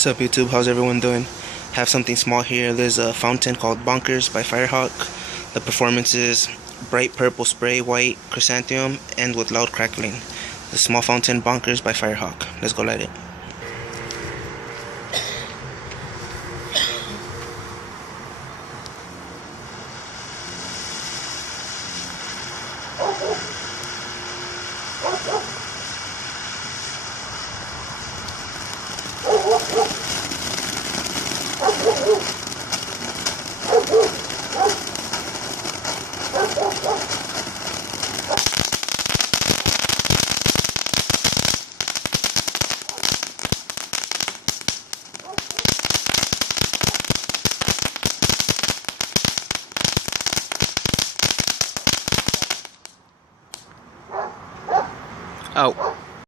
What's up, YouTube? How's everyone doing? Have something small here. There's a fountain called Bonkers by Firehawk. The performance is bright purple spray, white chrysanthemum, and with loud crackling. The small fountain Bonkers by Firehawk. Let's go light it. Out.